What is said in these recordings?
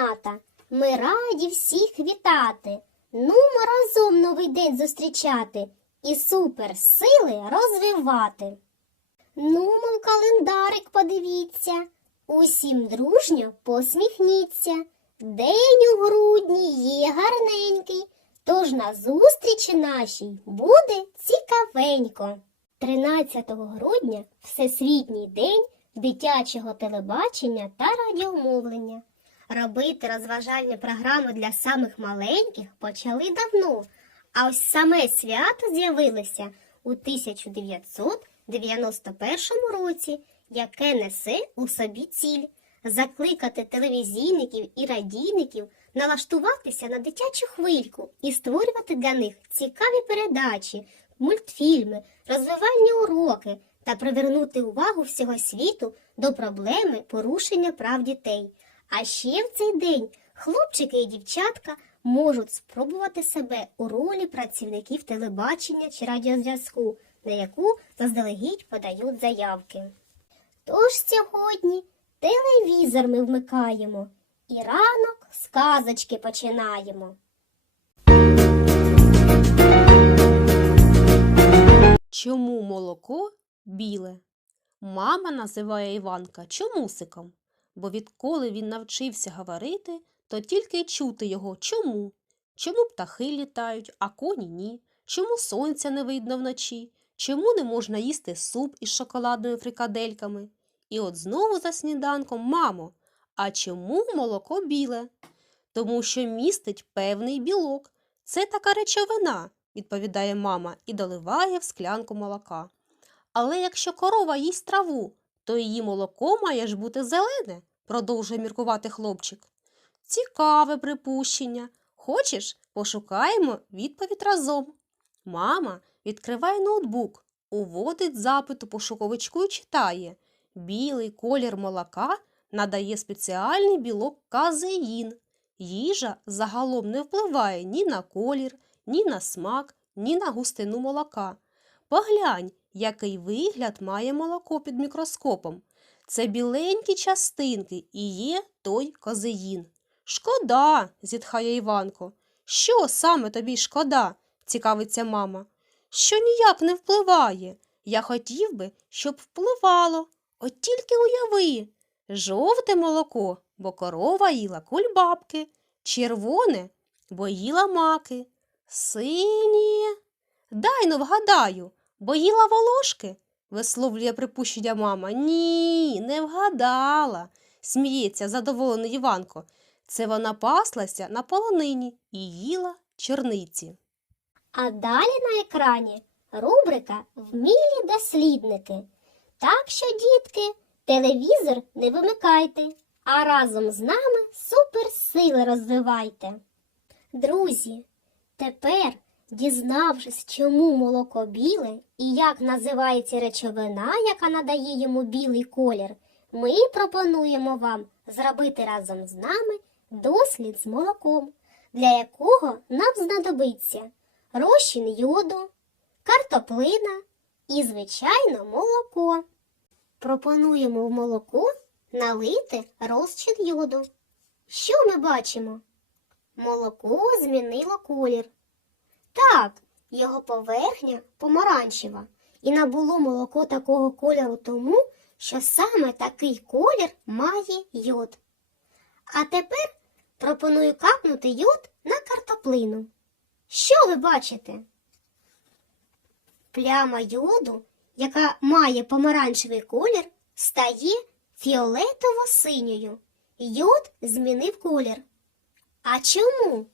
шкільнята, ми раді всіх вітати. Нумо разом новий день зустрічати і суперсили розвивати. Нумо в календарик подивіться, усім дружньо посміхніться. День у грудні є гарненький, тож на зустрічі нашій буде цікавенько. 13 грудня Всесвітній день дитячого телебачення та радіомовлення. Робити розважальні програми для самих маленьких почали давно, а ось саме свято з'явилося у 1991 році, яке несе у собі ціль закликати телевізійників і радійників налаштуватися на дитячу хвильку і створювати для них цікаві передачі, мультфільми, розвивальні уроки та привернути увагу всього світу до проблеми порушення прав дітей. А ще в цей день хлопчики і дівчатка можуть спробувати себе у ролі працівників телебачення чи радіозв'язку, на яку заздалегідь подають заявки. Тож сьогодні телевізор ми вмикаємо і ранок сказочки починаємо. Чому молоко біле? Мама називає Іванка чомусиком, бо відколи він навчився говорити, то тільки й чути його чому. Чому птахи літають, а коні ні? Чому сонця не видно вночі? Чому не можна їсти суп із шоколадними фрикадельками? І от знову за сніданком, мамо, а чому молоко біле? Тому що містить певний білок. Це така речовина, відповідає мама і доливає в склянку молока. Але якщо корова їсть траву, то її молоко має ж бути зелене, продовжує міркувати хлопчик. Цікаве припущення. Хочеш, пошукаємо відповідь разом. Мама відкриває ноутбук, уводить запит у пошуковичку і читає. Білий колір молока надає спеціальний білок казеїн. Їжа загалом не впливає ні на колір, ні на смак, ні на густину молока. Поглянь, який вигляд має молоко під мікроскопом. Це біленькі частинки і є той козеїн. Шкода, зітхає Іванко. Що саме тобі шкода? цікавиться мама. Що ніяк не впливає. Я хотів би, щоб впливало. От тільки уяви. Жовте молоко, бо корова їла кульбабки, червоне, бо їла маки, синє. Дай ну вгадаю, бо їла волошки, висловлює припущення мама. Ні, не вгадала, сміється задоволений Іванко. Це вона паслася на полонині і їла черниці. А далі на екрані рубрика Вмілі дослідники. Так що, дітки, телевізор не вимикайте, а разом з нами суперсили розвивайте. Друзі, тепер, дізнавшись, чому молоко біле і як називається речовина, яка надає йому білий колір, ми пропонуємо вам зробити разом з нами дослід з молоком, для якого нам знадобиться розчин йоду, картоплина і, звичайно, молоко. Пропонуємо в молоко налити розчин йоду. Що ми бачимо? Молоко змінило колір. Так, його поверхня помаранчева, і набуло молоко такого кольору тому, що саме такий колір має йод. А тепер пропоную капнути йод на картоплину. Що ви бачите? Пляма йоду, яка має помаранчевий колір, стає фіолетово-синьою. Йод змінив колір. А чому?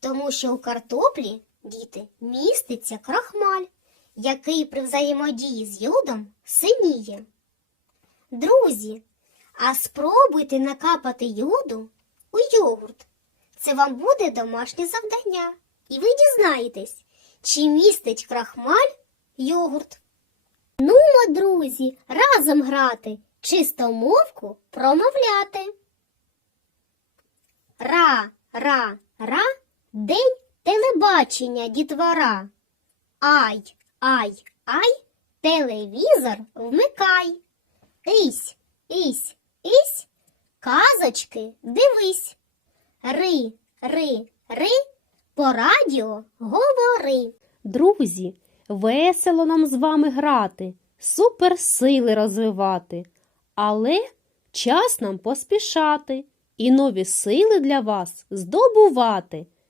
Тому що у картоплі, діти, міститься крахмаль, який при взаємодії з йодом синіє. Друзі, а спробуйте накапати йоду у йогурт. Це вам буде домашнє завдання. І ви дізнаєтесь, чи містить крахмаль йогурт. Нумо, друзі, разом грати, чистомовку промовляти. Ра, ра, ра, день телебачення дітвора. Ай, ай, ай, телевізор вмикай. Ісь, ісь, ісь, Казочки дивись. Ри, ри, ри, по радіо говори. Друзі, весело нам з вами грати, суперсили розвивати. Але час нам поспішати і нові сили для вас здобувати.